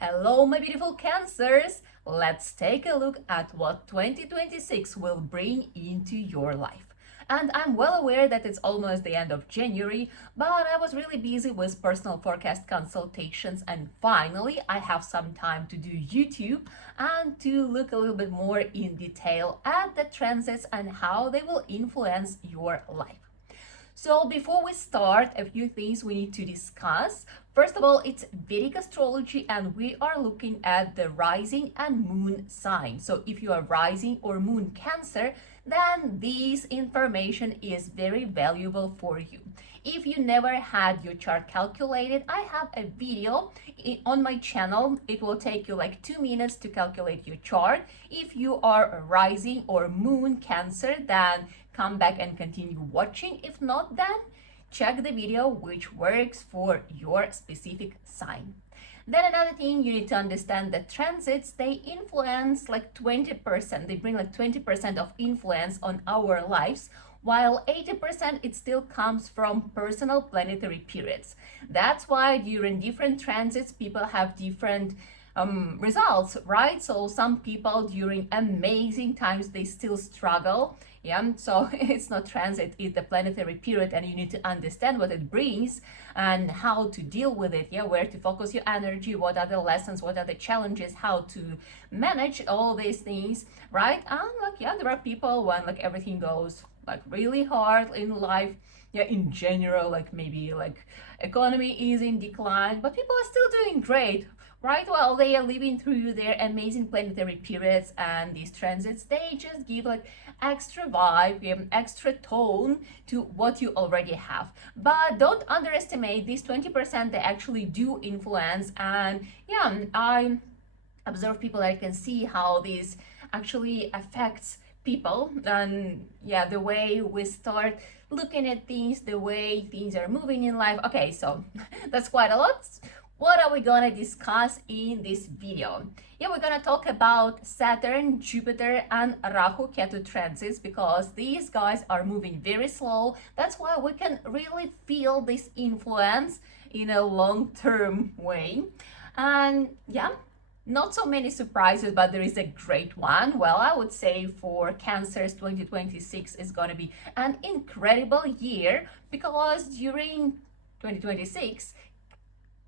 Hello, my beautiful Cancers! Let's take a look at what 2026 will bring into your life. And I'm well aware that it's almost the end of January, but I was really busy with personal forecast consultations, and finally I have some time to do YouTube and to look a little bit more in detail at the transits and how they will influence your life. So before we start, a few things we need to discuss. First of all, it's Vedic astrology and we are looking at the rising and moon sign. So if you are rising or moon Cancer, then this information is very valuable for you. If you never had your chart calculated, I have a video on my channel. It will take you like 2 minutes to calculate your chart. If you are rising or moon Cancer, then come back and continue watching. If not, then check the video which works for your specific sign. Then another thing you need to understand, that transits, they influence like 20%. They bring like 20% of influence on our lives, while 80% it still comes from personal planetary periods. That's why during different transits, people have different results, right? So some people during amazing times, they still struggle. Yeah, so it's not transit, it's the planetary period, and you need to understand what it brings and how to deal with it. Yeah, where to focus your energy, what are the lessons, what are the challenges, how to manage all these things, right? And like, yeah, there are people when like everything goes like really hard in life, yeah, in general, like maybe like economy is in decline, but people are still doing great, right? While they are living through their amazing planetary periods, and these transits, they just give like extra vibe, extra tone to what you already have. But don't underestimate these 20%, they actually do influence. And yeah, I observe people, I can see how this actually affects people, and yeah, the way we start looking at things, the way things are moving in life. Okay, so that's quite a lot. What are we gonna discuss in this video? Yeah, we're gonna talk about Saturn, Jupiter, and Rahu Ketu transits, because these guys are moving very slow. That's why we can really feel this influence in a long-term way. And yeah, not so many surprises, but there is a great one. Well, I would say for Cancers, 2026 is going to be an incredible year, because during 2026,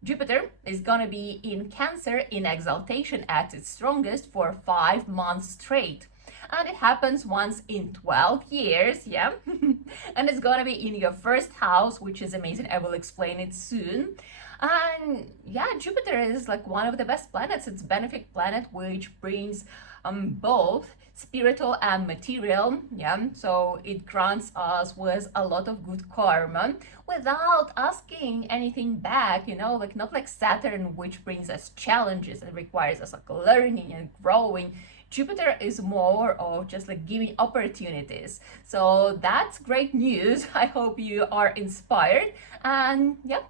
Jupiter is going to be in Cancer in exaltation at its strongest for 5 months straight. And it happens once in 12 years, yeah? And it's going to be in your first house, which is amazing. I will explain it soon. And yeah, Jupiter is like one of the best planets. It's a benefic planet, which brings both spiritual and material, yeah, so it grants us with a lot of good karma without asking anything back, you know, like not like Saturn, which brings us challenges and requires us like learning and growing. Jupiter is more of just like giving opportunities. So that's great news. I hope you are inspired. And yeah,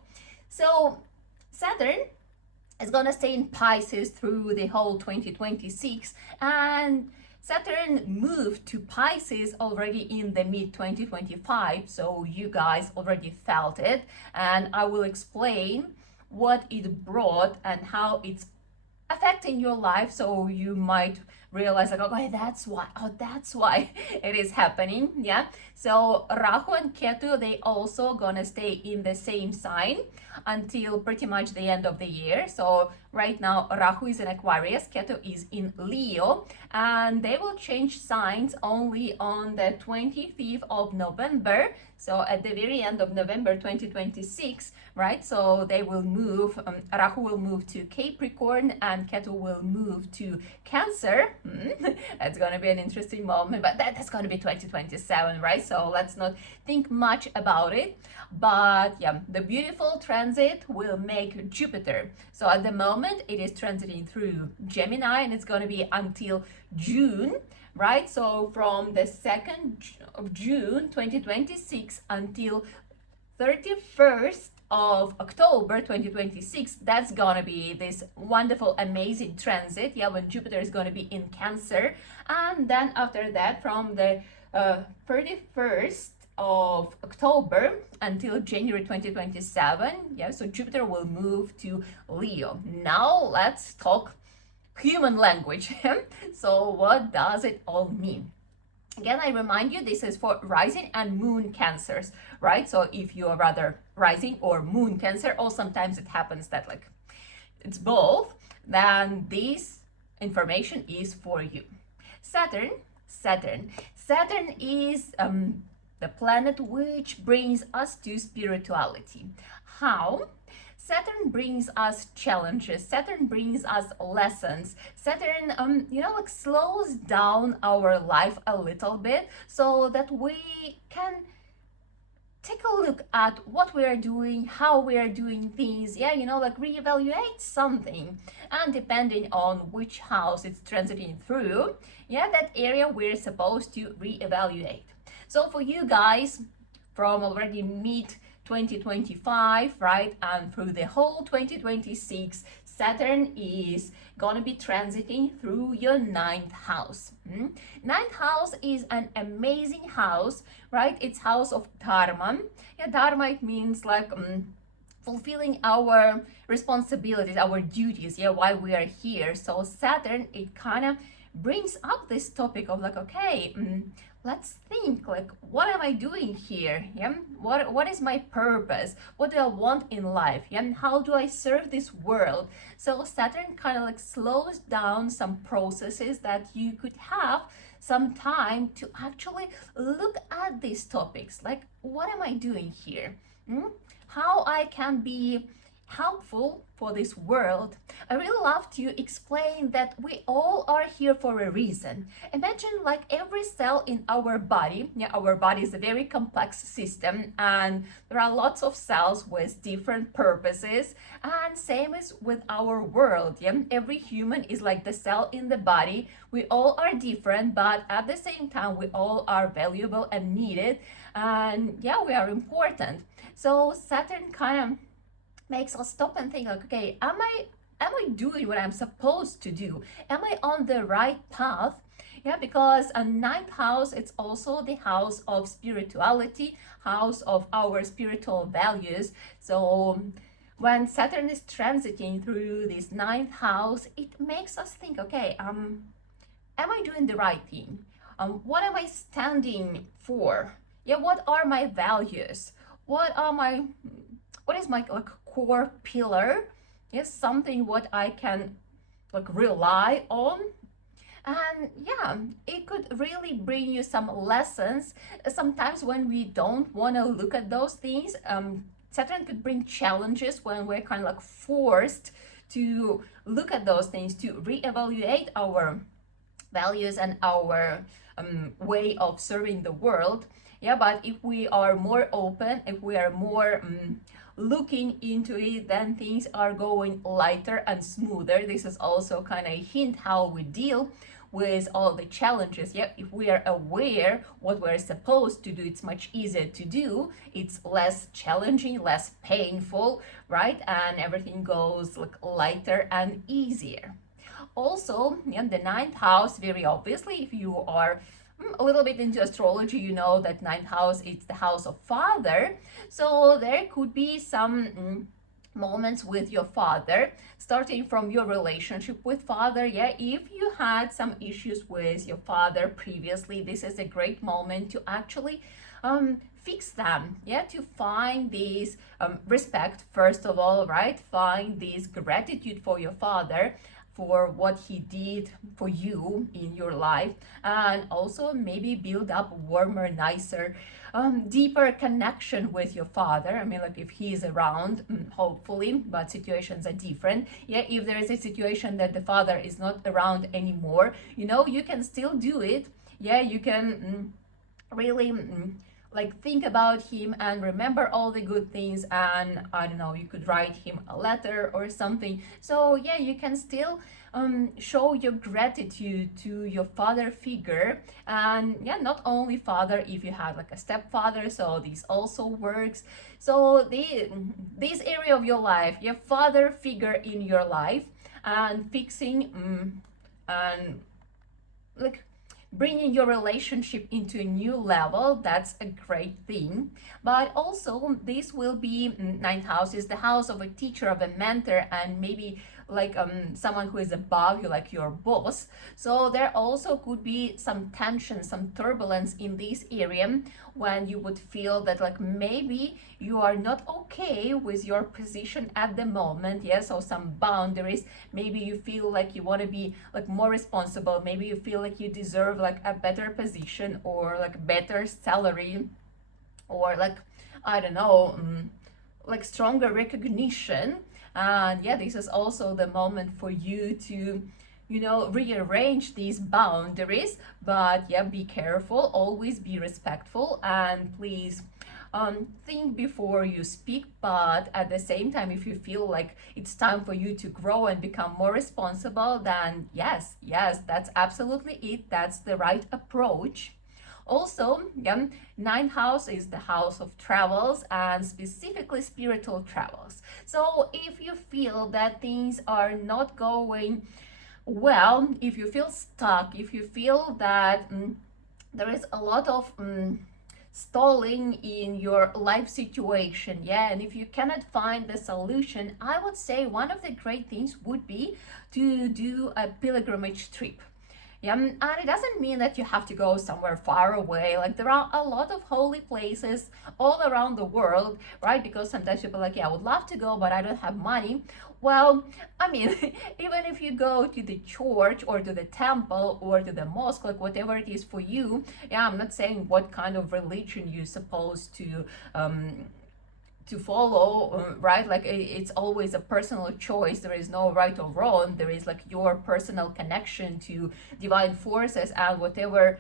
so Saturn is gonna stay in Pisces through the whole 2026, and Saturn moved to Pisces already in the mid 2025, so you guys already felt it, and I will explain what it brought and how it's affecting your life, so you might realize like, okay, that's why it is happening. Yeah, so Rahu and Ketu, they also gonna stay in the same sign until pretty much the end of the year. So right now Rahu is in Aquarius, Ketu is in Leo, and they will change signs only on the 25th of November, so at the very end of November 2026, right? So they will move, Rahu will move to Capricorn and Ketu will move to Cancer. That's going to be an interesting moment, but that's going to be 2027, right? So let's not think much about it. But yeah, the beautiful transit will make Jupiter. So at the moment it is transiting through Gemini, and it's going to be until June, right? So from the 2nd of June 2026 until 31st of October 2026, that's gonna be this wonderful, amazing transit, yeah, when Jupiter is gonna be in Cancer. And then after that, from the 31st of October until January 2027. Yeah, so Jupiter will move to Leo. Now let's talk human language. So what does it all mean? Again, I remind you, this is for rising and moon cancers, right? So if you are rather rising or moon cancer, or sometimes it happens that like it's both, then this information is for you. Saturn is the planet which brings us to spirituality. How? Saturn brings us challenges. Saturn brings us lessons. Saturn, like slows down our life a little bit so that we can take a look at what we are doing, how we are doing things, like reevaluate something. And depending on which house it's transiting through, that area we're supposed to reevaluate. So for you guys, from already mid 2025, right, and through the whole 2026, Saturn is gonna be transiting through your ninth house. Ninth house is an amazing house, right? It's house of Dharma. Dharma, it means like fulfilling our responsibilities, our duties, why we are here. So Saturn, it kind of brings up this topic of like, okay, let's think, like, what am I doing here? What is my purpose? What do I want in life? And how do I serve this world? So Saturn kind of like slows down some processes that you could have some time to actually look at these topics. Like, what am I doing here? How I can be helpful for this world. I really love to explain that we all are here for a reason. Imagine like every cell in our body. Our body is a very complex system and there are lots of cells with different purposes, and same is with our world. Every human is like the cell in the body. We all are different, but at the same time we all are valuable and needed, and we are important. So Saturn kind of makes us stop and think like, okay, am I doing what I'm supposed to do? Am I on the right path? Because a ninth house, it's also the house of spirituality, house of our spiritual values. So when Saturn is transiting through this ninth house, it makes us think, okay, am I doing the right thing? What am I standing for? What are my values? What is my like core pillar? Something what I can like rely on. And it could really bring you some lessons. Sometimes when we don't want to look at those things, Saturn could bring challenges when we're kind of like forced to look at those things, to reevaluate our values and our way of serving the world. But if we are more open, if we are more looking into it, then things are going lighter and smoother. This is also kind of a hint how we deal with all the challenges. If we are aware what we're supposed to do, it's much easier to do. It's less challenging, less painful, right? And everything goes like lighter and easier. Also, the ninth house, very obviously, if you are a little bit into astrology, you know that ninth house, it's the house of father. So there could be some moments with your father, starting from your relationship with father. If you had some issues with your father previously, this is a great moment to actually fix them, to find this respect, first of all, right? Find this gratitude for your father, for what he did for you in your life, and also maybe build up warmer, nicer, deeper connection with your father. I mean, like if he is around, hopefully, but situations are different. If there is a situation that the father is not around anymore, you can still do it. You can really like think about him and remember all the good things, and I don't know, you could write him a letter or something. So you can still show your gratitude to your father figure. And not only father, if you have like a stepfather, so this also works. So this area of your life, your father figure in your life, and fixing and like bringing your relationship into a new level. That's a great thing. But also this will be, ninth house is the house of a teacher, of a mentor, and maybe like someone who is above you, like your boss. So there also could be some tension, some turbulence in this area, when you would feel that like maybe you are not okay with your position at the moment. Yeah, so some boundaries. Maybe you feel like you want to be like more responsible. Maybe you feel like you deserve like a better position, or like better salary, or like, I don't know, like stronger recognition. And yeah, this is also the moment for you to, you know, rearrange these boundaries. But yeah, be careful, always be respectful, and please think before you speak. But at the same time, if you feel like it's time for you to grow and become more responsible, then yes, that's absolutely it. That's the right approach. Also, yeah, ninth house is the house of travels, and specifically spiritual travels. So if you feel that things are not going well, if you feel stuck, if you feel that there is a lot of stalling in your life situation, yeah, and if you cannot find the solution, I would say one of the great things would be to do a pilgrimage trip. Yeah, and it doesn't mean that you have to go somewhere far away. Like there are a lot of holy places all around the world, right? Because sometimes people are like, yeah, I would love to go, but I don't have money. Well, I mean, even if you go to the church or to the temple or to the mosque, like whatever it is for you, yeah, I'm not saying what kind of religion you're supposed to follow, right? Like it's always a personal choice. There is no right or wrong. There is like your personal connection to divine forces, and whatever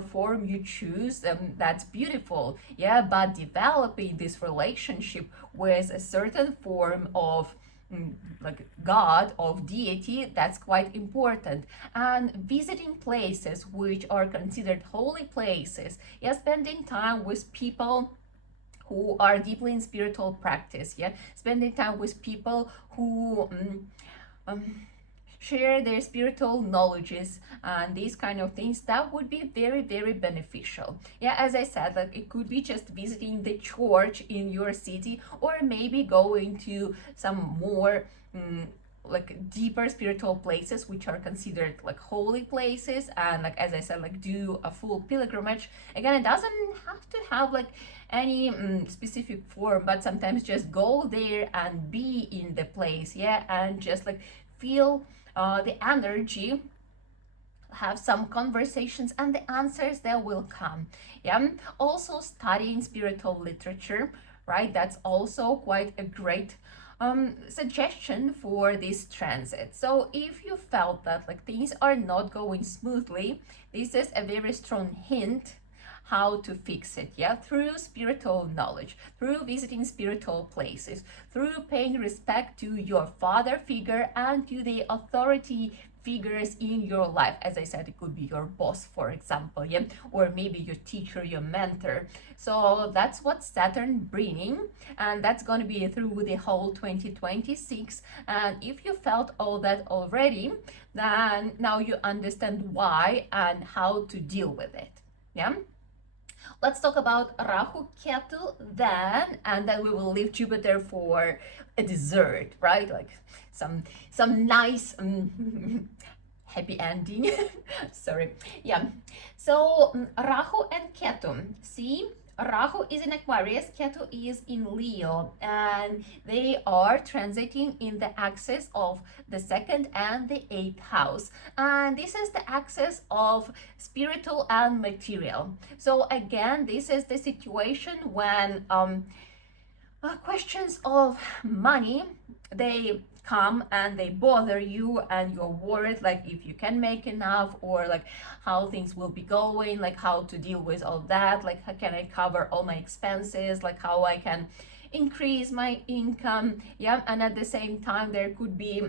form you choose, that's beautiful. Yeah, but developing this relationship with a certain form of like God, of deity, that's quite important. And visiting places which are considered holy places, yeah, spending time with people who are deeply in spiritual practice, yeah, spending time with people who share their spiritual knowledges and these kind of things, that would be very, very beneficial. Yeah, as I said, like it could be just visiting the church in your city, or maybe going to some more like deeper spiritual places which are considered like holy places, and like as I said, like do a full pilgrimage. Again, it doesn't have to have like any specific form, but sometimes just go there and be in the place, yeah, and just like feel the energy, have some conversations, and the answers that will come. Yeah, also studying spiritual literature, right? That's also quite a great suggestion for this transit. So if you felt that like things are not going smoothly, this is a very strong hint how to fix it, yeah, through spiritual knowledge, through visiting spiritual places, through paying respect to your father figure and to the authority figures in your life. As I said, it could be your boss, for example, yeah, or maybe your teacher, your mentor. So that's what Saturn bringing, and that's going to be through the whole 2026. And if you felt all that already, then now you understand why and how to deal with it. Yeah. Let's talk about Rahu Ketu then, and then we will leave Jupiter for a dessert, right? Like some nice happy ending. Sorry. Yeah. So Rahu and Ketu. See, Rahu is in Aquarius, Ketu is in Leo, and they are transiting in the axis of the second and the eighth house. And this is the axis of spiritual and material. So again, this is the situation when questions of money, they come and they bother you, and you're worried like if you can make enough, or like how things will be going, like how to deal with all that, like how can I cover all my expenses, like how I can increase my income. Yeah, and at the same time there could be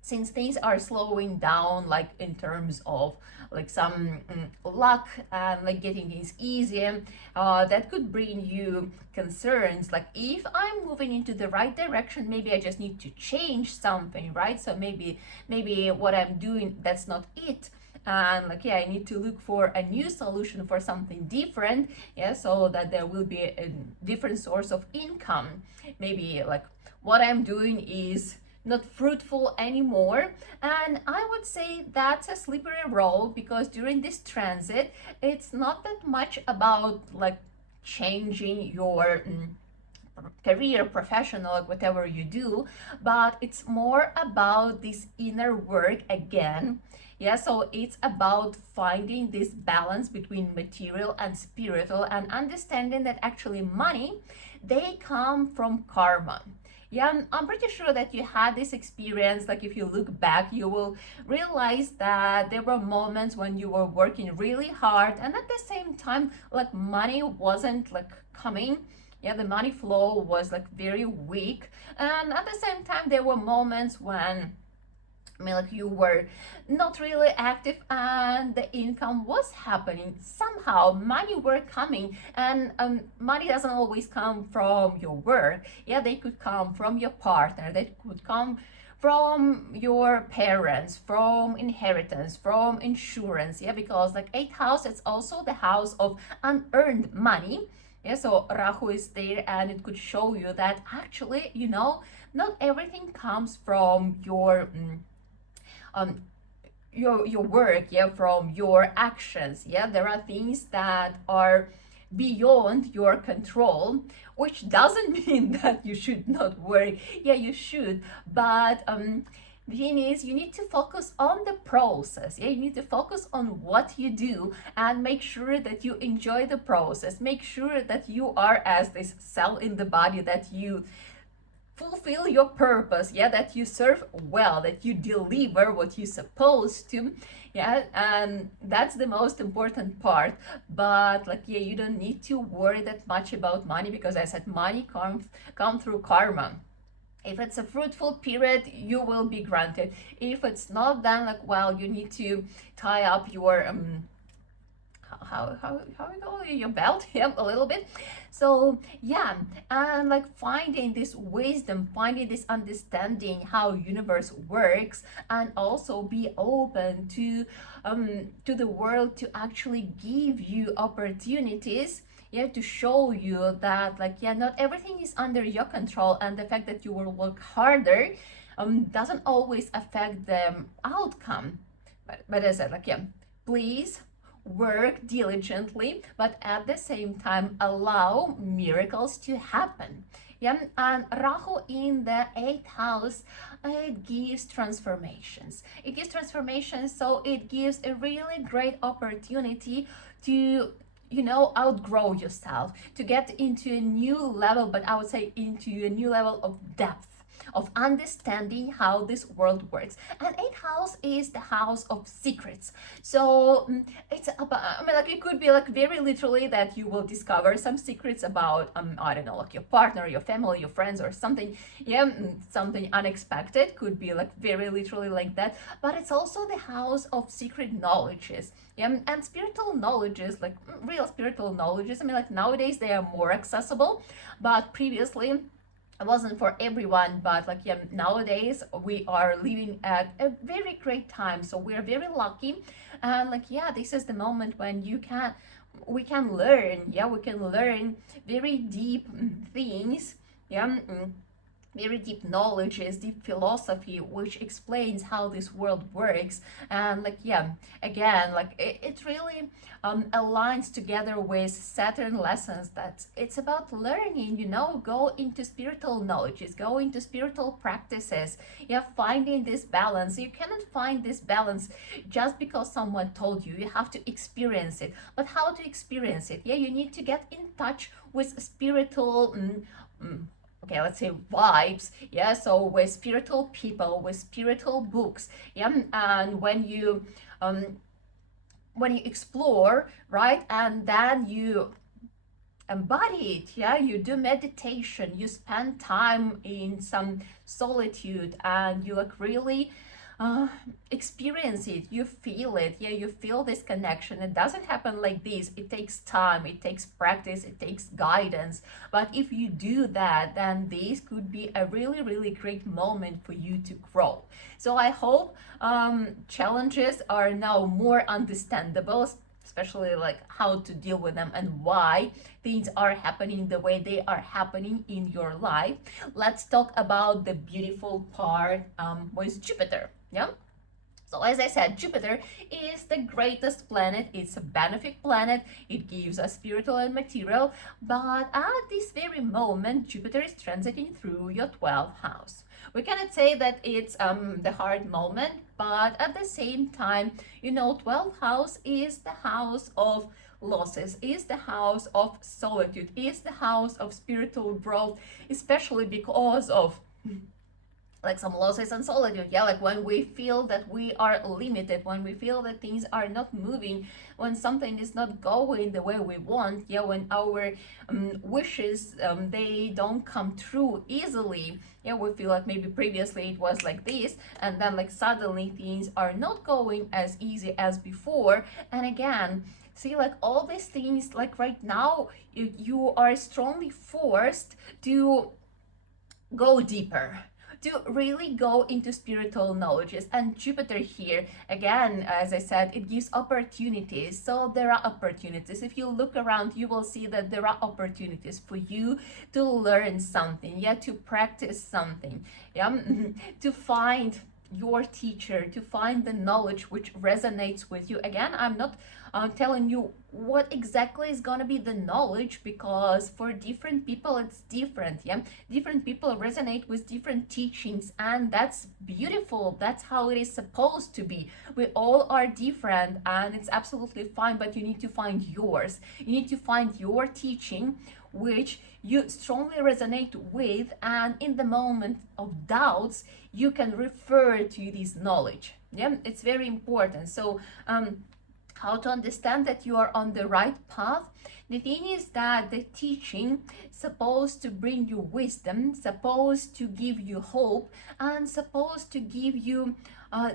since things are slowing down, like in terms of like some luck and like getting things easier, that could bring you concerns like if I'm moving into the right direction, maybe I just need to change something, right? So maybe what I'm doing, that's not it. and like, yeah, I need to look for a new solution for something different, yeah, so that there will be a different source of income. Maybe like what I'm doing is not fruitful anymore, and I would say that's a slippery road, because during this transit it's not that much about like changing your career, professional, whatever you do, but it's more about this inner work again. Yeah, so it's about finding this balance between material and spiritual, and understanding that actually money, they come from karma. Yeah, I'm pretty sure that you had this experience. Like if you look back, you will realize that there were moments when you were working really hard, and at the same time, like money wasn't like coming. Yeah, the money flow was like very weak, and at the same time, there were moments when, I mean, like you were not really active and the income was happening. Somehow money were coming, and money doesn't always come from your work. Yeah, they could come from your partner, they could come from your parents, from inheritance, from insurance. Yeah, because like 8th house, it's also the house of unearned money. Yeah, so Rahu is there, and it could show you that actually, you know, not everything comes from your your work, yeah, from your actions. Yeah, there are things that are beyond your control, which doesn't mean that you should not work. Yeah, you should, but the thing is, you need to focus on the process. Yeah, you need to focus on what you do, and make sure that you enjoy the process. Make sure that you are as this cell in the body, that you fulfill your purpose, yeah, that you serve well, that you deliver what you're supposed to. Yeah, and that's the most important part. But like, yeah, you don't need to worry that much about money, because I said money come through karma. If it's a fruitful period, you will be granted. If it's not, then like, well, you need to tie up your how you call it, your belt, yeah, a little bit. So yeah, and like finding this wisdom, finding this understanding how universe works, and also be open to the world to actually give you opportunities, yeah, to show you that like, yeah, not everything is under your control, and the fact that you will work harder doesn't always affect the outcome. But as I said, like, yeah, please work diligently, but at the same time allow miracles to happen. Yeah, and Rahu in the 8th house, it gives transformations. It gives transformations, so it gives a really great opportunity to, you know, outgrow yourself, to get into a new level, but I would say into a new level of depth, of understanding how this world works. And 8th house is the house of secrets. So it's about, I mean, like, it could be like very literally that you will discover some secrets about, I don't know, like your partner, your family, your friends, or something. Yeah, something unexpected could be like very literally like that. But it's also the house of secret knowledges. Yeah, and spiritual knowledges, like real spiritual knowledges, I mean, like nowadays they are more accessible, but previously it wasn't for everyone. But like, yeah, nowadays we are living at a very great time, so we're very lucky. And like, yeah, this is the moment when we can learn. Yeah, we can learn very deep things. Yeah, very deep knowledges, deep philosophy, which explains how this world works. And like, yeah, again, like it really aligns together with Saturn lessons, that it's about learning, you know, go into spiritual knowledges, go into spiritual practices. Yeah, finding this balance. You cannot find this balance just because someone told you. You have to experience it. But how to experience it? Yeah, you need to get in touch with spiritual okay, let's say vibes. Yeah, so with spiritual people, with spiritual books. Yeah, and when you explore, right, and then you embody it, yeah, you do meditation, you spend time in some solitude, and you like really uh, experience it, you feel it. Yeah, you feel this connection. It doesn't happen like this. It takes time, it takes practice, it takes guidance. But if you do that, then this could be a really, really great moment for you to grow. So I hope challenges are now more understandable, especially like how to deal with them and why things are happening the way they are happening in your life. Let's talk about the beautiful part with Jupiter. Yeah. So as I said, Jupiter is the greatest planet. It's a benefic planet. It gives us spiritual and material. But at this very moment, Jupiter is transiting through your 12th house. We cannot say that it's the hard moment, but at the same time, 12th house is the house of losses, is the house of solitude, is the house of spiritual growth, especially because of like some losses and solitude. Yeah, like when we feel that we are limited, when we feel that things are not moving, when something is not going the way we want. Yeah, when our wishes they don't come true easily. Yeah, we feel like maybe previously it was like this, and then like suddenly things are not going as easy as before. And again, see, like all these things, like right now you are strongly forced to go deeper, to really go into spiritual knowledges. And Jupiter here, again, as I said, it gives opportunities. So there are opportunities. If you look around, you will see that there are opportunities for you to learn something, yeah, to practice something, yeah, to find your teacher, to find the knowledge which resonates with you. Again, I'm not telling you what exactly is going to be the knowledge, because for different people it's different. Yeah, different people resonate with different teachings, and that's beautiful. That's how it is supposed to be. We all are different, and it's absolutely fine, but you need to find yours. You need to find your teaching which you strongly resonate with, and in the moment of doubts you can refer to this knowledge. Yeah, it's very important. So how to understand that you are on the right path? The thing is that the teaching supposed to bring you wisdom, supposed to give you hope, and supposed to give you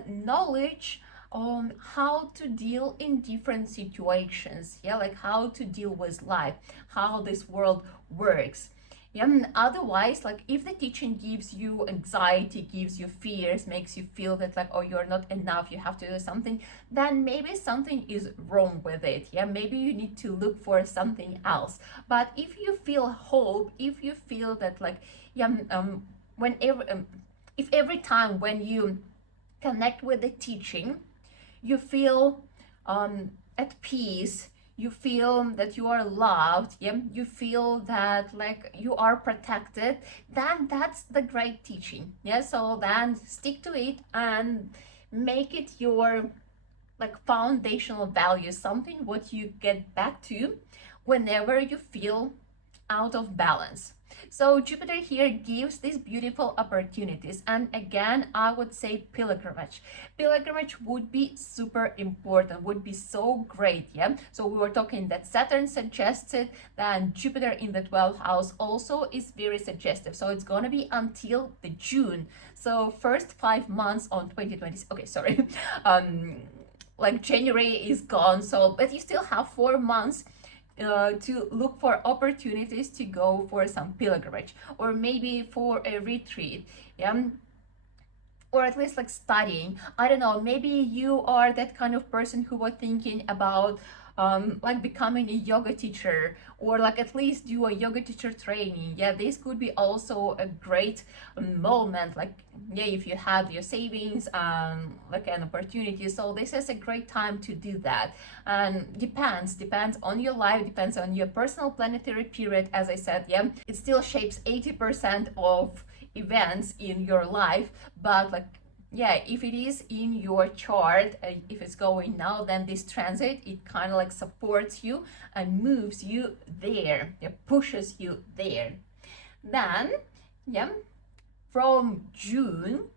knowledge on how to deal in different situations. Yeah, like how to deal with life, how this world works. Yeah, and otherwise, like if the teaching gives you anxiety, gives you fears, makes you feel that like, oh, you're not enough, you have to do something, then maybe something is wrong with it. Yeah, maybe you need to look for something else. But if you feel hope, if you feel that like, yeah, whenever, if every time when you connect with the teaching, you feel at peace, you feel that you are loved, yeah, you feel that like you are protected, then that's the great teaching. Yeah, so then stick to it and make it your like foundational value, something what you get back to whenever you feel out of balance. So Jupiter here gives these beautiful opportunities, and again I would say pilgrimage. Pilgrimage would be super important, would be so great. Yeah, so we were talking that Saturn suggests it, then Jupiter in the 12th house also is very suggestive. So it's gonna be until the June, so first 5 months on 2020. Okay, sorry, like January is gone, so but you still have 4 months to look for opportunities to go for some pilgrimage, or maybe for a retreat. Yeah, or at least like studying. I don't know, maybe you are that kind of person who was thinking about like becoming a yoga teacher, or like at least do a yoga teacher training. Yeah, this could be also a great moment, like yeah, if you have your savings like an opportunity. So this is a great time to do that, and depends on your life, depends on your personal planetary period. As I said, yeah, it still shapes 80% of events in your life, but like yeah, if it is in your chart, if it's going now, then this transit, it kind of like supports you and moves you there, it pushes you there. Then yeah, from June,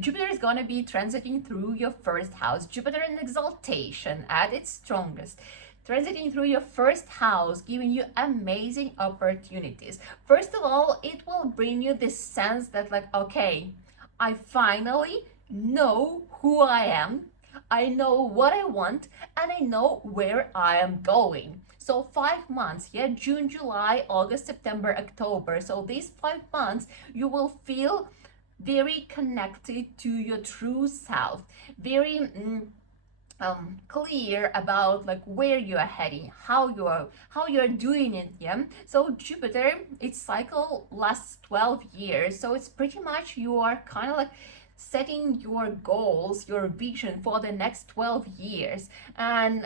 Jupiter is going to be transiting through your first house. Jupiter in exaltation at its strongest, transiting through your first house, giving you amazing opportunities. First of all, it will bring you this sense that like, okay, I finally know who I am, I know what I want, and I know where I am going. So 5 months, yeah, June, July, August, September, October. So these 5 months, you will feel very connected to your true self, very clear about like where you are heading, how you're doing it. Yeah, so Jupiter, its cycle lasts 12 years, so it's pretty much you are kind of like setting your goals, your vision for the next 12 years. And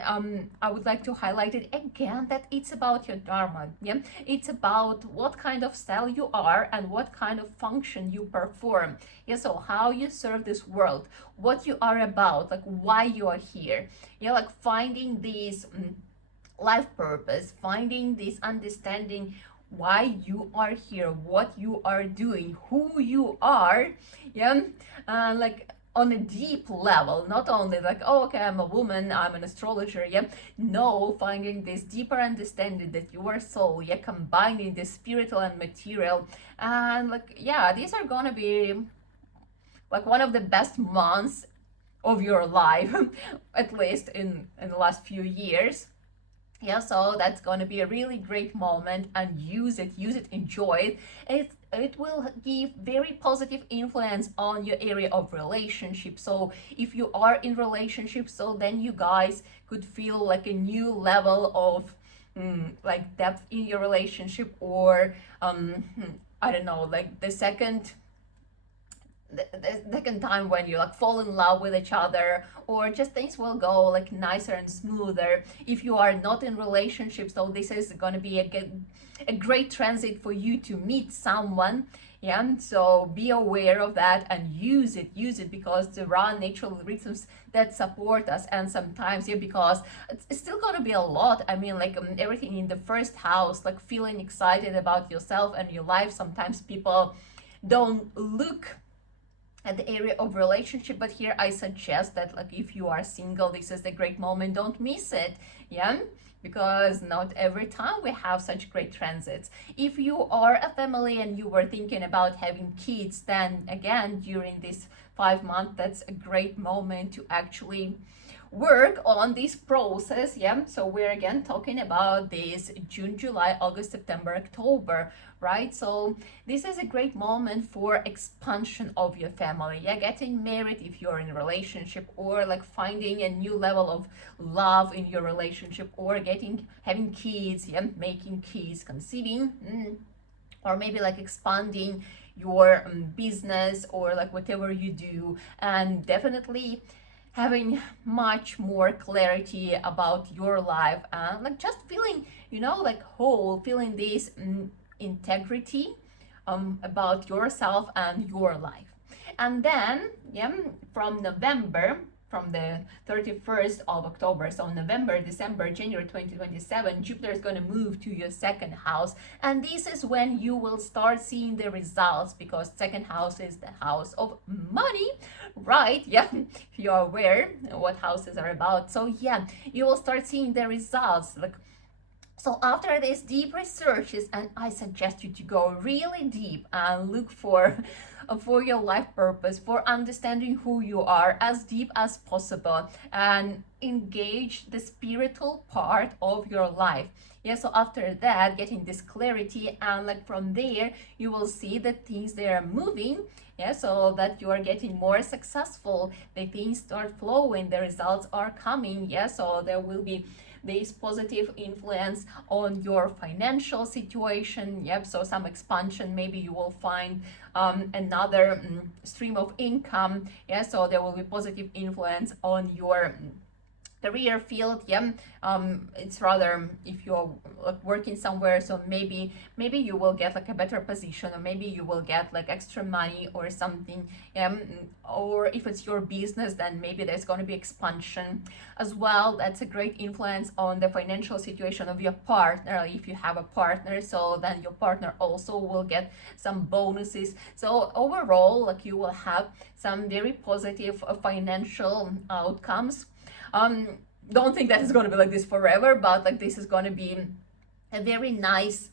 I would like to highlight it again that it's about your dharma. Yeah, it's about what kind of style you are and what kind of function you perform. Yeah, so how you serve this world, what you are about, like why you are here. Yeah, like finding this life purpose, finding this understanding why you are here, what you are doing, who you are. Yeah, like on a deep level, not only like, oh, okay, I'm a woman, I'm an astrologer. Yeah, no, finding this deeper understanding that you are soul. Yeah, combining the spiritual and material. And like, yeah, these are gonna be like one of the best months of your life, at least in the last few years. Yeah, so that's going to be a really great moment, and use it, enjoy it. It will give very positive influence on your area of relationship. So if you are in relationship, so then you guys could feel like a new level of like depth in your relationship, or I don't know, like the second time when you like fall in love with each other, or just things will go like nicer and smoother. If you are not in relationship, so this is going to be a great transit for you to meet someone. Yeah, so be aware of that and use it, because there are natural rhythms that support us. And sometimes, yeah, because it's still going to be a lot. I mean, like everything in the first house, like feeling excited about yourself and your life. Sometimes people don't look at the area of relationship, but here I suggest that like if you are single, this is the great moment, don't miss it. Yeah, because not every time we have such great transits. If you are a family and you were thinking about having kids, then again during this 5 month, that's a great moment to actually work on this process. Yeah, so we're again talking about this June, July, August, September, October, right? So this is a great moment for expansion of your family. Yeah, getting married if you're in a relationship, or like finding a new level of love in your relationship, or having kids. Yeah, making kids, conceiving, or maybe like expanding your business, or like whatever you do. And definitely having much more clarity about your life, and like just feeling, like whole, feeling this integrity about yourself and your life. And then, yeah, from November, from the 31st of October, so November, December, January 2027, Jupiter is going to move to your second house. And this is when you will start seeing the results, because second house is the house of money, right? Yeah, you are aware what houses are about. So yeah, you will start seeing the results. Like, so after these deep researches, and I suggest you to go really deep and look for your life purpose, for understanding who you are as deep as possible, and engage the spiritual part of your life. Yeah, so after that, getting this clarity, and like from there, you will see that things, they are moving. Yeah, so that you are getting more successful, the things start flowing, the results are coming. Yeah, so there will be this positive influence on your financial situation. Yep, so some expansion, maybe you will find another stream of income. Yeah, so there will be positive influence on your career field. Yeah, it's rather if you're like working somewhere, so maybe you will get like a better position, or maybe you will get like extra money or something. Or if it's your business, then maybe there's going to be expansion as well. That's a great influence on the financial situation of your partner, if you have a partner. So then your partner also will get some bonuses. So overall, like you will have some very positive financial outcomes. Don't think that it's going to be like this forever, but like this is going to be a very nice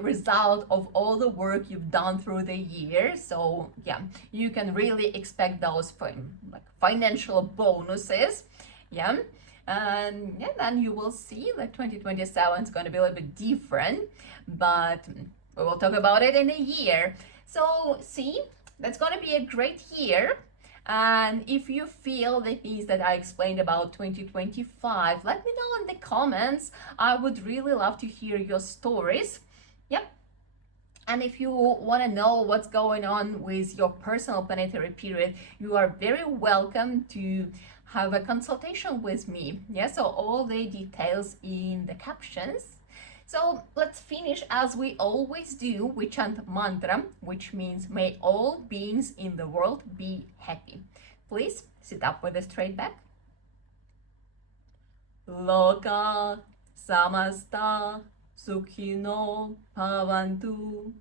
result of all the work you've done through the year. So yeah, you can really expect those like financial bonuses. Yeah. And yeah, then you will see that 2027 is going to be a little bit different, but we will talk about it in a year. So see, that's going to be a great year. And if you feel the things that I explained about 2025, let me know in the comments. I would really love to hear your stories. Yep. And if you want to know what's going on with your personal planetary period, you are very welcome to have a consultation with me. Yeah, so all the details in the captions. So let's finish as we always do. We chant mantra, which means may all beings in the world be happy. Please sit up with a straight back. Loka samasta sukhino bhavantu.